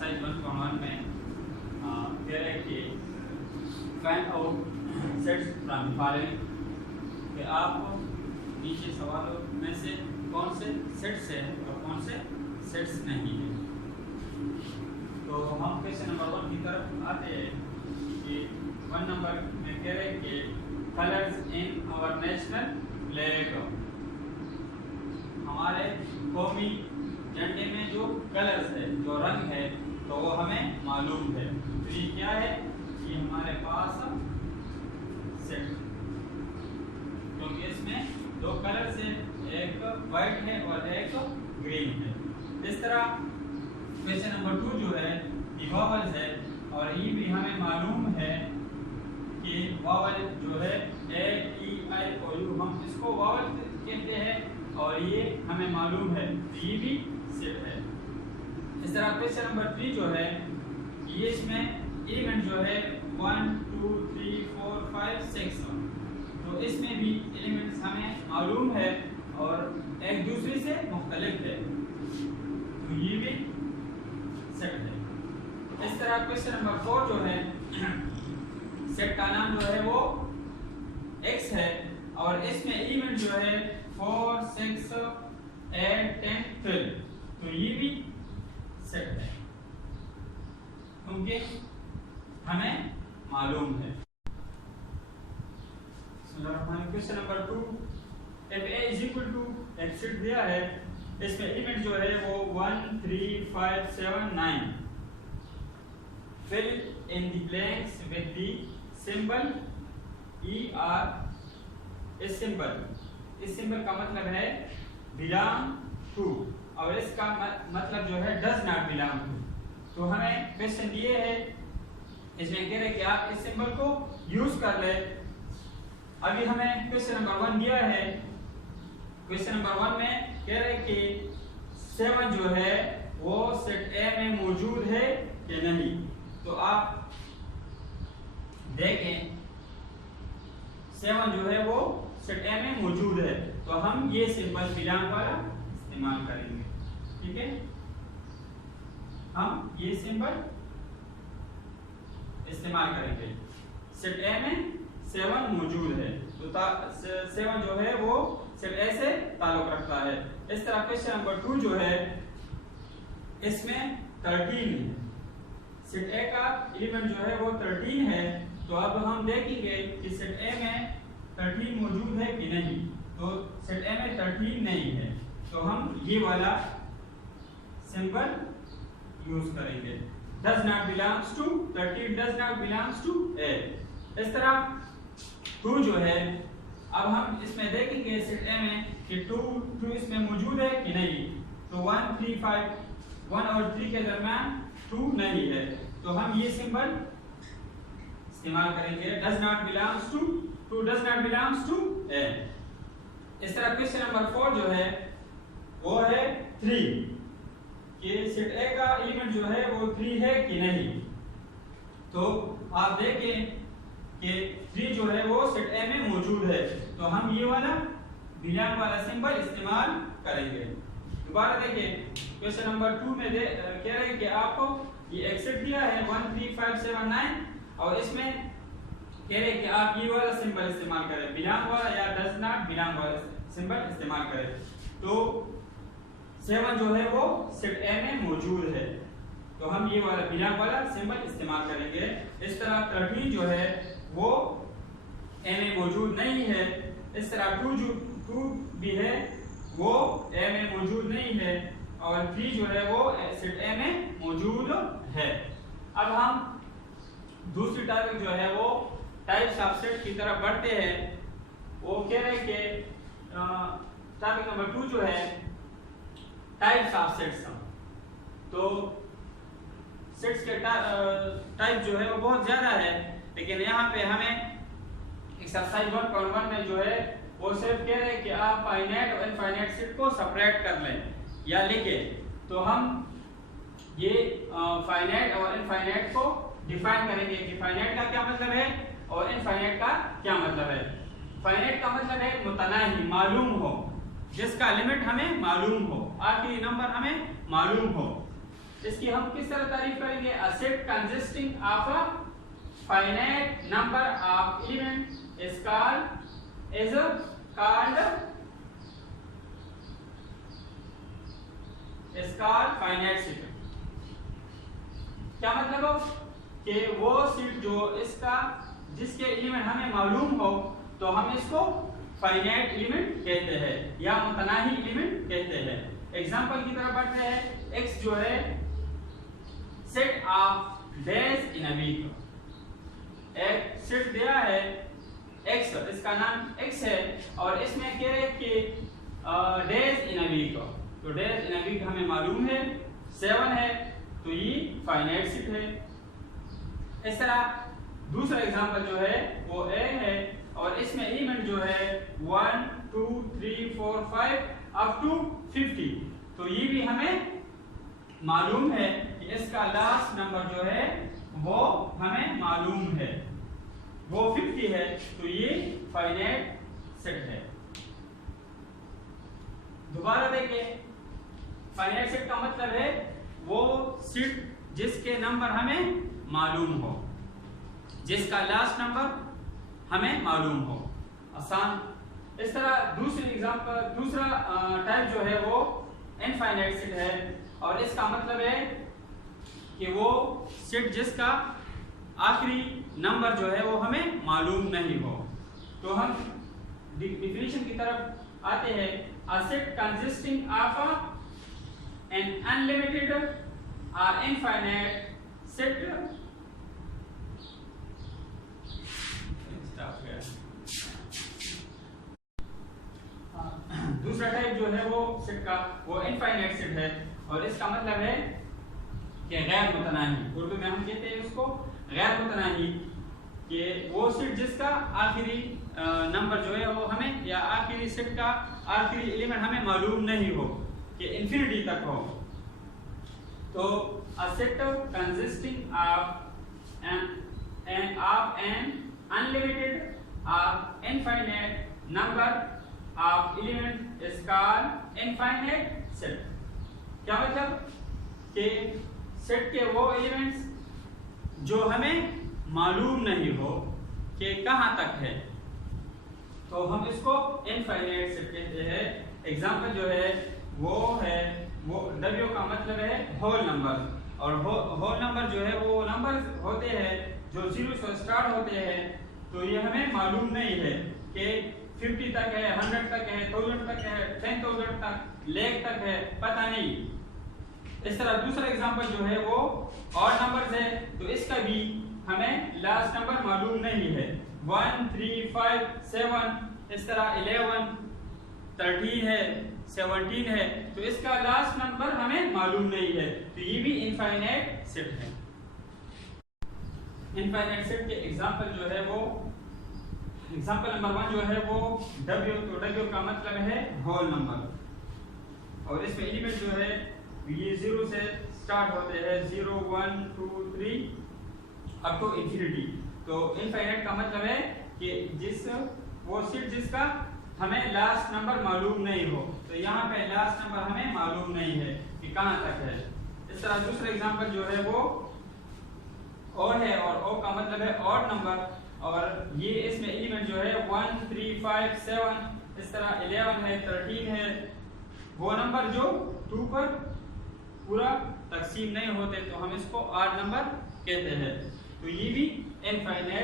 Exercise 1.1 में कह रहे हैं कि find out sets from following, कि आप नीचे सवालों में से कौन से सेट्स है और कौन से सेट्स नहीं है। तो हम क्वेश्चन नंबर 1 की तरफ आते हैं कि 1 नंबर में कह रहे हैं कि colours in our national flag, हमारे कौमी झंडे में जो कलर्स है, जो रंग है, तो वो हमें मालूम है। तो ये क्या है, ये हमारे पास सेट, क्योंकि इसमें दो कलर्स है, एक वाइट है और एक ग्रीन है। इस तरह क्वेश्चन नंबर 2 जो है ये वावल्स है, और ये भी हमें मालूम है कि वावल जो है ए ई आई ओ यू, हम इसको वावल कहते हैं और ये हमें मालूम है, तो ये भी सेट है। इस तरह क्वेश्चन नंबर 3 जो है ये इसमें एलिमेंट जो है 1 2 3 4 5 6, तो इसमें भी एलिमेंट्स हमें मालूम है और एक दूसरे से मुख्तलिफ है, तो ये भी सेट है। इस तरह क्वेश्चन नंबर 4 जो है सेट का नाम जो है वो x है, और इसमें एलिमेंट जो है 4 6 8 10 12, तो ये भी सेट है क्योंकि हमें मालूम है। Question number 2, if a is equal to एक सेट दिया है, इसमें एलिमेंट जो है वो 1 3 5 7 9, fill in the blanks with the symbol ER। इस सिंबल का मतलब है बिलोंग टू, और इसका मतलब जो है डज नॉट बिलोंग टू। तो हमें क्वेश्चन दिए है, इसमें कह रहे हैं कि आप इस सिंबल को यूज कर ले। अभी हमें क्वेश्चन नंबर 1 दिया है, क्वेश्चन नंबर 1 में कह रहे हैं कि 7 जो है वो सेट ए में मौजूद है कि नहीं। तो आप देखें 7 जो है वो सेट ए में मौजूद है, तो हम ये सिंबल बिलोंग वाला इस्तेमाल करेंगे, ठीक है। हम ये सिंबल इस्तेमाल करेंगे। सेट ए में 7 मौजूद है, तो 7 जो है वो सेट ए से ताल्लुक रखता है। इस तरह क्वेश्चन नंबर 2 जो है इसमें 13 है, सेट ए का एलिमेंट जो है वो 13 है। तो अब हम देखेंगे कि सेट ए में 13 मौजूद है कि नहीं। तो सेट ए में 13 नहीं है, तो हम ये वाला सिंबल यूज करेंगे, does not belongs to 13 does not belongs to A। इस तरह 2 जो है, अब हम इसमें देखेंगे सेट ए में कि 2 इसमें मौजूद है कि नहीं। तो 1 3 5 1 और 3 के दरमियान 2 नहीं है, तो हम ये सिंबल इस्तेमाल करेंगे, does not belongs to 2 does not belongs to A। इस तरह क्वेश्चन नंबर 4 जो है वो है 3, कि सेट ए का एलिमेंट जो है वो 3 है कि नहीं। तो आप देखें कि 3 जो है वो सेट ए में मौजूद है, तो हम ये वाला बिलोंग वाला सिंबल इस्तेमाल करेंगे। दोबारा देखिए क्वेश्चन नंबर 2 में कह रहे हैं कि आपको ये एक सेट दिया है 1 3 5 7 9, और इसमें कह रहे हैं कि आप ये वाला सिंबल इस्तेमाल करें, बिलोंग वाला या डज नॉट बिलोंग वाला सिंबल इस्तेमाल करें। तो 7 जो है वो सेट ए में मौजूद है, तो हम ये वाला बिलोंग वाला सिंबल इस्तेमाल करेंगे। इस तरह 13 जो है वो ए में मौजूद नहीं है। इस तरह 2 भी है, वो ए में मौजूद नहीं है, और 3 जो है वो सेट ए में मौजूद है। अब हम दूसरी टॉपिक जो है वो टाइप्स ऑफ सेट की तरफ बढ़ते हैं। वो कह रहे हैं कि टॉपिक नंबर 2 जो है टाइप्स ऑफ सेट्स। तो सेट्स के टाइप जो है वो बहुत ज्यादा है, लेकिन यहाँ पे हमें एक्सरसाइज 1.1 में जो है वो सिर्फ कह रहे हैं कि आप फाइनाइट और इनफाइनाइट सेट को सेपरेट कर लें या लिखें। तो हम ये फाइनाइट और इनफाइनाइट को डिफाइन करेंगे कि फाइनाइट का क्या मतलब है और इनफाइनाइट का क्या मतलब है। फाइनाइट का मतलब है मुतनाही, मालूम हो, जिसका लिमिट हमें मालूम हो, आखिरी नंबर हमें मालूम हो। इसकी हम किस तरह तारीफ करेंगे? अ set consisting of a finite number of element is called finite set. क्या मतलब हो कि वो सेट जो इसका जिसके एलिमेंट हमें मालूम हो तो हम इसको फाइनाइट एलिमेंट कहते हैं या मुतनाही एलिमेंट कहते हैं। एग्जांपल की तरफ बढ़ते हैं। x जो है set of days in a week. एक सेट दिया है x, इसका नाम x है और इसमें कह रहे कि डेज इन अ वीक, तो डेज इन अ वीक हमें मालूम है 7 है, तो ये फाइनाइट सेट है। इस तरह दूसरा एग्जांपल जो है वो a है और इसमें एलिमेंट जो है 1 2 3 4 5 अप टू 50, तो ये भी हमें मालूम है कि इसका लास्ट नंबर जो है वो हमें मालूम है, वो 50 है, तो ये फाइनाइट सेट है। दोबारा देखें, फाइनाइट सेट का मतलब है वो सेट जिसके नंबर हमें मालूम हो, जिसका लास्ट नंबर हमें मालूम हो। आसान। इस तरह दूसरा टाइप जो है वो इनफाइनाइट सेट है और इसका मतलब है कि वो सेट जिसका आखिरी नंबर जो है वो हमें मालूम नहीं हो। तो हम डिफिनेशन की तरफ आते हैं। अ set consisting of an unlimited और इनफाइनाइट सेट दूसरा टाइप जो है वो सेट का वो इनफाइनाइट सेट है और इसका मतलब है कि गैर मुतनाही, उर्दू में हम कहते हैं उसको गैर मुतनाही, कि वो सेट जिसका आखिरी नंबर जो है वो हमें या आखिरी सेट का आखिरी एलिमेंट हमें मालूम नहीं हो, कि इंफिनिटी तक हो। तो a set consisting of an unlimited और infinite number of element is called infinite set. क्या मतलब कि सेट के वो एलिमेंट्स जो हमें मालूम नहीं हो कि कहां तक है, तो हम इसको इनफाइनाइट सेट कहते हैं। एग्जांपल जो है वो W का मतलब है होल नंबर, और होल नंबर जो है वो नंबर होते हैं जो 0 से स्टार्ट होते हैं, तो ये हमें मालूम नहीं है कि 50 तक है, 100 तक है, 1000 तक है, 10,000 तक, लाख तक है, पता नहीं। इस तरह दूसरा एग्जांपल जो है वो ऑड नंबर्स है, तो इसका भी हमें लास्ट नंबर मालूम नहीं है। 1 3 5 7, इस तरह 11 13 है, 17 है, तो इसका लास्ट नंबर हमें मालूम नहीं है, तो ये भी इनफाइनाइट सेट है। इनफाइनाइट सेट के एग्जांपल जो है वो एग्जांपल नंबर 1 जो है वो W, तो W का मतलब है होल नंबर, और इसमें एलिमेंट जो है ये 0 से स्टार्ट होते हैं, 0 1 2 3 अप टू इंफिनिटी। तो इनफाइनाइट का मतलब है कि वो सेट जिसका हमें लास्ट नंबर मालूम नहीं हो, तो यहाँ पे लास्ट नंबर हमें मालूम नहीं है कि कहाँ तक है। इस तरह दूसरा एग्जांपल जो है वो और है, और ओ का मतलब है ऑड नंबर, और ये इसमें एलिमेंट जो है 1 3 5 7, इस तरह 11 है, 13 है, वो नंबर जो 2 पर पूरा तकसीम नहीं होते, तो हम इसको ऑड नंबर कहते हैं। तो ये भी इनफाइनाइट